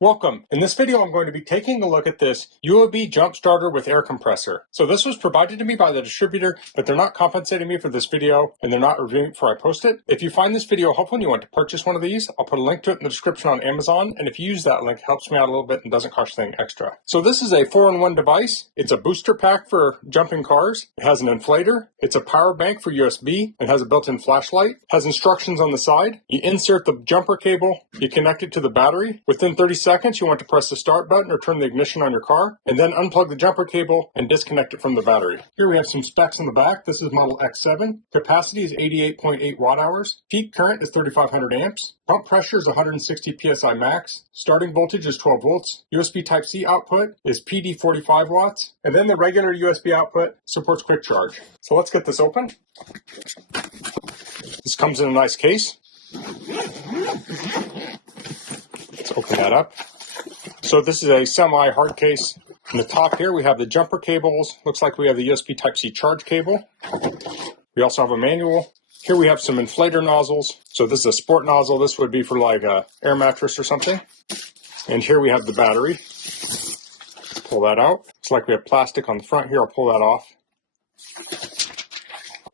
Welcome. In this video, I'm going to be taking a look at this UIBI jump starter with air compressor. So this was provided to me by the distributor, but they're not compensating me for this video and they're not reviewing it before I post it. If you find this video helpful and you want to purchase one of these, I'll put a link to it in the description on Amazon. And if you use that link, it helps me out a little bit and doesn't cost you anything extra. So this is a 4-in-1 device. It's a booster pack for jumping cars. It has an inflator. It's a power bank for USB. It has a built-in flashlight. It has instructions on the side. You insert the jumper cable. You connect it to the battery. Within 30 seconds, you want to press the start button or turn the ignition on your car, and then unplug the jumper cable and disconnect it from the battery. Here we have some specs on the back. This is model X7. Capacity is 88.8 watt hours. Peak current is 3,500 amps. Pump pressure is 160 psi max. Starting voltage is 12 volts. USB Type-C output is PD 45 watts. And then the regular USB output supports quick charge. So let's get this open. This comes in a nice case. Let's open that up. So this is a semi-hard case. In the top here, we have the jumper cables. Looks like we have the USB Type-C charge cable. We also have a manual. Here we have some inflator nozzles. So this is a sport nozzle. This would be for like a air mattress or something. And here we have the battery. Pull that out. Looks like we have plastic on the front here. I'll pull that off.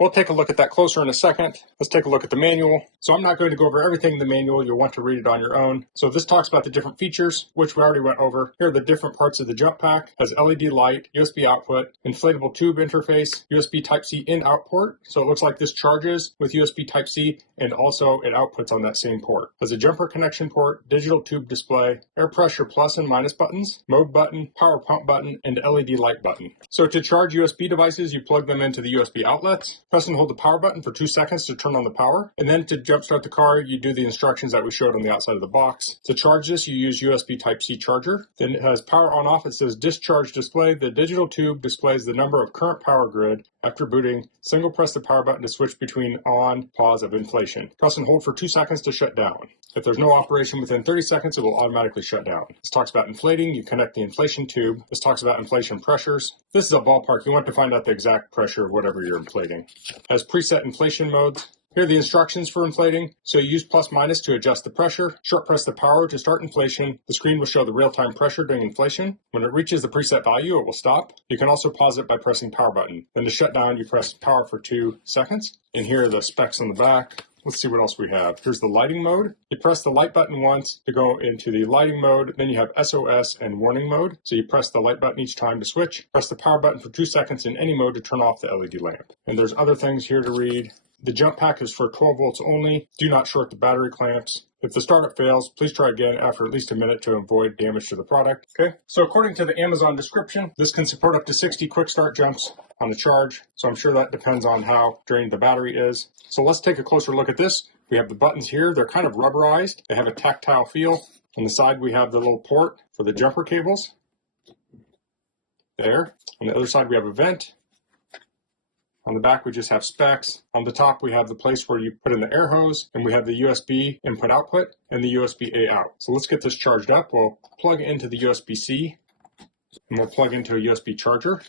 We'll take a look at that closer in a second. Let's take a look at the manual. So I'm not going to go over everything in the manual. You'll want to read it on your own. So this talks about the different features, which we already went over. Here are the different parts of the jump pack. It has LED light, USB output, inflatable tube interface, USB Type-C in-out port. So it looks like this charges with USB Type-C and also it outputs on that same port. It has a jumper connection port, digital tube display, air pressure plus and minus buttons, mode button, power pump button, and LED light button. So to charge USB devices, you plug them into the USB outlets. Press and hold the power button for 2 seconds to turn on the power. And then to jumpstart the car, you do the instructions that we showed on the outside of the box. To charge this, you use USB Type-C charger. Then it has power on off. It says discharge display. The digital tube displays the number of current power grid. After booting, single press the power button to switch between on, pause of inflation. Press and hold for 2 seconds to shut down. If there's no operation within 30 seconds, it will automatically shut down. This talks about inflating. You connect the inflation tube. This talks about inflation pressures. This is a ballpark. You want to find out the exact pressure of whatever you're inflating. It has preset inflation modes. Here are the instructions for inflating. So you use plus minus to adjust the pressure. Short press the power to start inflation. The screen will show the real-time pressure during inflation. When it reaches the preset value, it will stop. You can also pause it by pressing power button. Then to shut down, you press power for 2 seconds. And here are the specs on the back. Let's see what else we have. Here's the lighting mode. You press the light button once to go into the lighting mode. Then you have SOS and warning mode. So you press the light button each time to switch. Press the power button for 2 seconds in any mode to turn off the LED lamp. And there's other things here to read. The jump pack is for 12 volts only. Do not short the battery clamps. If the startup fails, please try again after at least a minute to avoid damage to the product. Okay, so according to the Amazon description, this can support up to 60 quick start jumps on the charge. So I'm sure that depends on how drained the battery is. So let's take a closer look at this. We have the buttons here. They're kind of rubberized. They have a tactile feel. On the side, we have the little port for the jumper cables. There. On the other side, we have a vent. On the back, we just have specs. On the top, we have the place where you put in the air hose, and we have the USB input output and the USB-A out. So let's get this charged up. We'll plug into the USB-C, and we'll plug into a USB charger.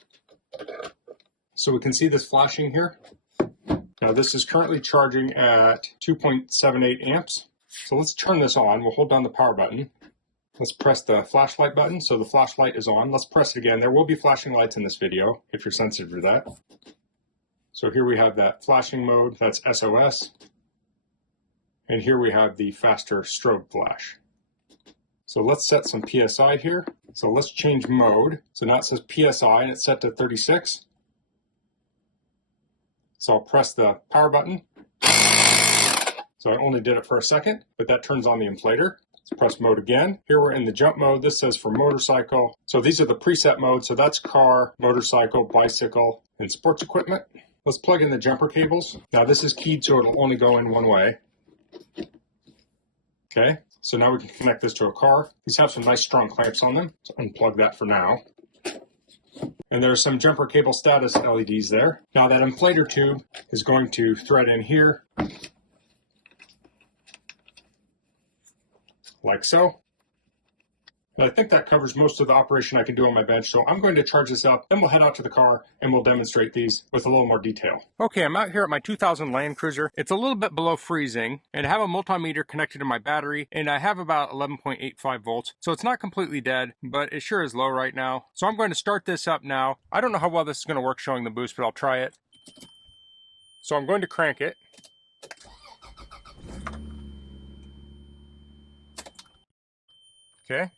So we can see this flashing here. Now this is currently charging at 2.78 amps. So let's turn this on. We'll hold down the power button. Let's press the flashlight button so the flashlight is on. Let's press it again. There will be flashing lights in this video if you're sensitive to that. So here we have that flashing mode, that's SOS. And here we have the faster strobe flash. So let's set some PSI here. So let's change mode. So now it says PSI and it's set to 36. So I'll press the power button. So I only did it for a second, but that turns on the inflator. Let's press mode again. Here we're in the jump mode. This says for motorcycle. So these are the preset modes. So that's car, motorcycle, bicycle, and sports equipment. Let's plug in the jumper cables. Now this is keyed so it'll only go in one way. Okay, so now we can connect this to a car. These have some nice strong clamps on them. So unplug that for now. And there's some jumper cable status LEDs there. Now that inflator tube is going to thread in here. Like so. And I think that covers most of the operation I can do on my bench. So I'm going to charge this up, then we'll head out to the car and we'll demonstrate these with a little more detail. Okay, I'm out here at my 2000 Land Cruiser. It's a little bit below freezing, and I have a multimeter connected to my battery, and I have about 11.85 volts. So it's not completely dead, but it sure is low right now. So I'm going to start this up now. I don't know how well this is going to work showing the boost, but I'll try it. So I'm going to crank it. Okay.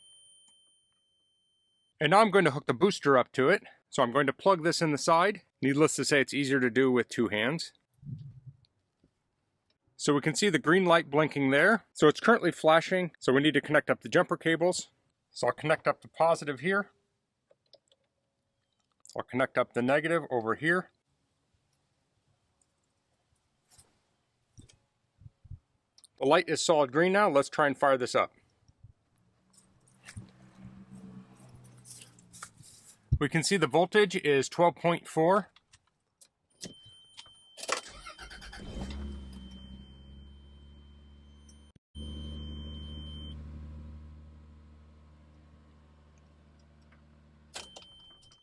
And now I'm going to hook the booster up to it. So I'm going to plug this in the side. Needless to say, it's easier to do with two hands. So we can see the green light blinking there. So it's currently flashing. So we need to connect up the jumper cables. So I'll connect up the positive here. I'll connect up the negative over here. The light is solid green now. Let's try and fire this up. We can see the voltage is 12.4.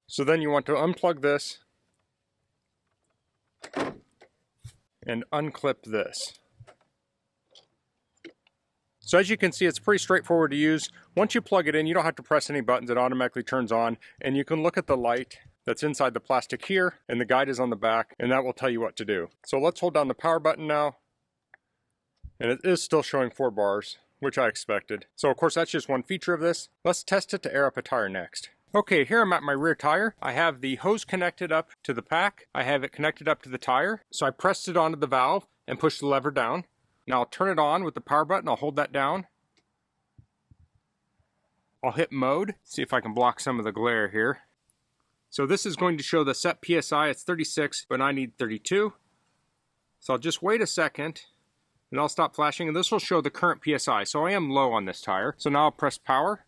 So then you want to unplug this and unclip this. So as you can see, it's pretty straightforward to use. Once you plug it in, you don't have to press any buttons. It automatically turns on, and you can look at the light that's inside the plastic here, and the guide is on the back, and that will tell you what to do. So let's hold down the power button now, and it is still showing 4 bars, which I expected. So of course, that's just one feature of this. Let's test it to air up a tire next. Okay, here I'm at my rear tire. I have the hose connected up to the pack. I have it connected up to the tire. So I pressed it onto the valve and pushed the lever down. Now I'll turn it on with the power button. I'll hold that down. I'll hit mode, see if I can block some of the glare here. So this is going to show the set PSI. It's 36, but I need 32. So I'll just wait a second and I'll stop flashing, and this will show the current PSI. So I am low on this tire. So now I'll press power.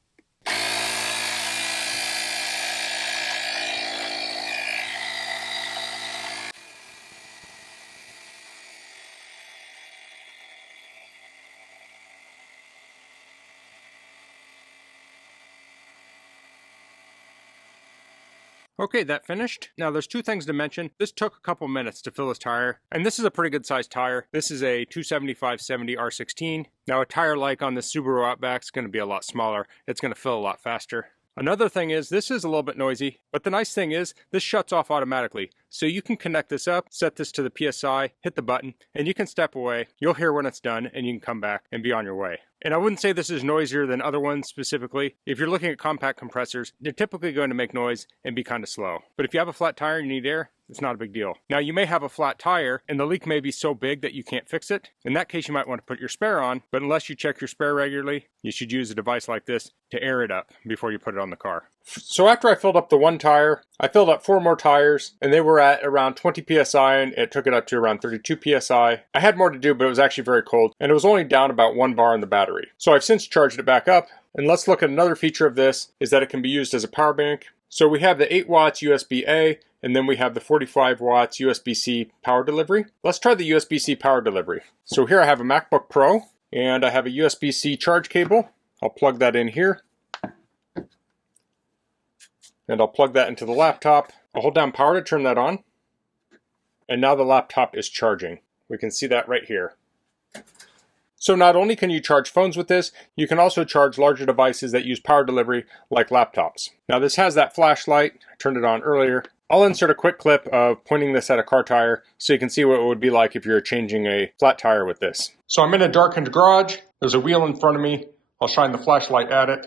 Okay, that finished. Now there's two things to mention. This took a couple minutes to fill this tire, and this is a pretty good sized tire. This is a 275/70 R16. Now a tire like on the Subaru Outback is going to be a lot smaller. It's going to fill a lot faster. Another thing is, this is a little bit noisy, but the nice thing is, this shuts off automatically. So you can connect this up, set this to the PSI, hit the button, and you can step away. You'll hear when it's done, and you can come back and be on your way. And I wouldn't say this is noisier than other ones specifically. If you're looking at compact compressors, they're typically going to make noise and be kind of slow. But if you have a flat tire and you need air, it's not a big deal. Now you may have a flat tire and the leak may be so big that you can't fix it. In that case, you might want to put your spare on, but unless you check your spare regularly, you should use a device like this to air it up before you put it on the car. So after I filled up the one tire, I filled up 4 more tires, and they were at around 20 PSI, and it took it up to around 32 PSI. I had more to do, but it was actually very cold, and it was only down about 1 bar in the battery. So I've since charged it back up, and let's look at another feature of this, is that it can be used as a power bank. So we have the 8 watts USB-A, and then we have the 45 watts USB-C power delivery. Let's try the USB-C power delivery. So here I have a MacBook Pro, and I have a USB-C charge cable. I'll plug that in here. And I'll plug that into the laptop. I'll hold down power to turn that on. And now the laptop is charging. We can see that right here. So not only can you charge phones with this, you can also charge larger devices that use power delivery like laptops. Now this has that flashlight. I turned it on earlier. I'll insert a quick clip of pointing this at a car tire so you can see what it would be like if you're changing a flat tire with this. So I'm in a darkened garage. There's a wheel in front of me. I'll shine the flashlight at it.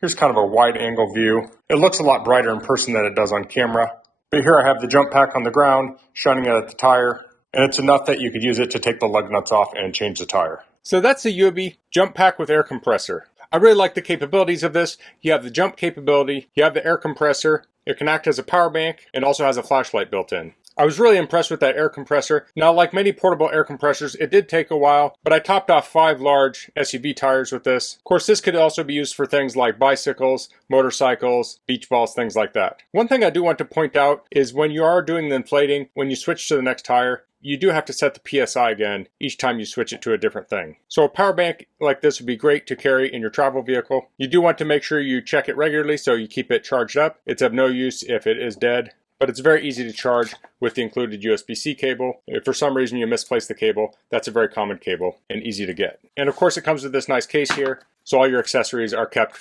Here's kind of a wide angle view. It looks a lot brighter in person than it does on camera. But here I have the jump pack on the ground, shining it at the tire, and it's enough that you could use it to take the lug nuts off and change the tire. So that's the UIBI jump pack with air compressor. I really like the capabilities of this. You have the jump capability, you have the air compressor, it can act as a power bank, and also has a flashlight built in. I was really impressed with that air compressor. Now, like many portable air compressors, it did take a while, but I topped off 5 large SUV tires with this. Of course, this could also be used for things like bicycles, motorcycles, beach balls, things like that. One thing I do want to point out is when you are doing the inflating, when you switch to the next tire, you do have to set the PSI again each time you switch it to a different thing. So a power bank like this would be great to carry in your travel vehicle. You do want to make sure you check it regularly so you keep it charged up. It's of no use if it is dead, but it's very easy to charge with the included USB-C cable. If for some reason you misplace the cable, that's a very common cable and easy to get. And of course it comes with this nice case here, so all your accessories are kept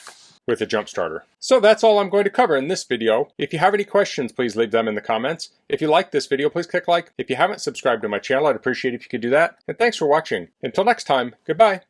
with a jump starter. So that's all I'm going to cover in this video. If you have any questions, please leave them in the comments. If you like this video, please click like. If you haven't subscribed to my channel, I'd appreciate it if you could do that. And thanks for watching. Until next time, goodbye.